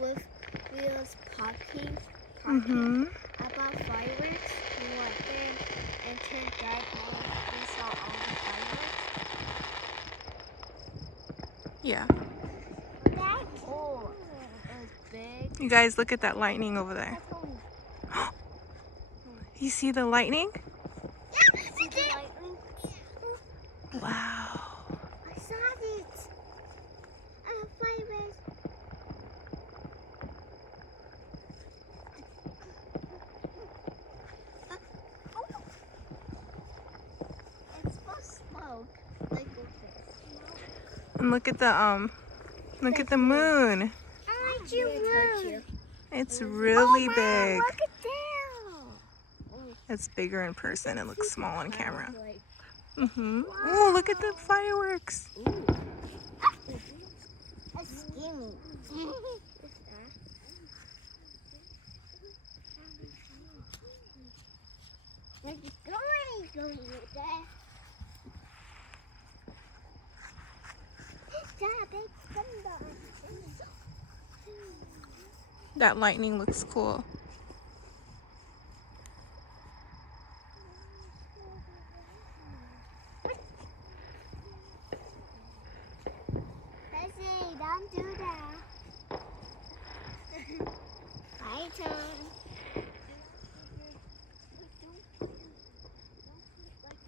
with we was talking about fireworks. We went there and turned that off. We saw all the fireworks. Yeah. That cool. It was big. You guys, look at that lightning over there. That's holy. You see the lightning? Yeah, see the lightning? Wow. I saw it. Fireworks. It's supposed to smoke. Like this. And look at the moon. I like your moon. It's really Mama, big. look at that. It's bigger in person. It looks small on camera. Like, Oh, look at the fireworks. that's skinny. Going with that. That lightning looks cool. Bessie, don't do that. My turn.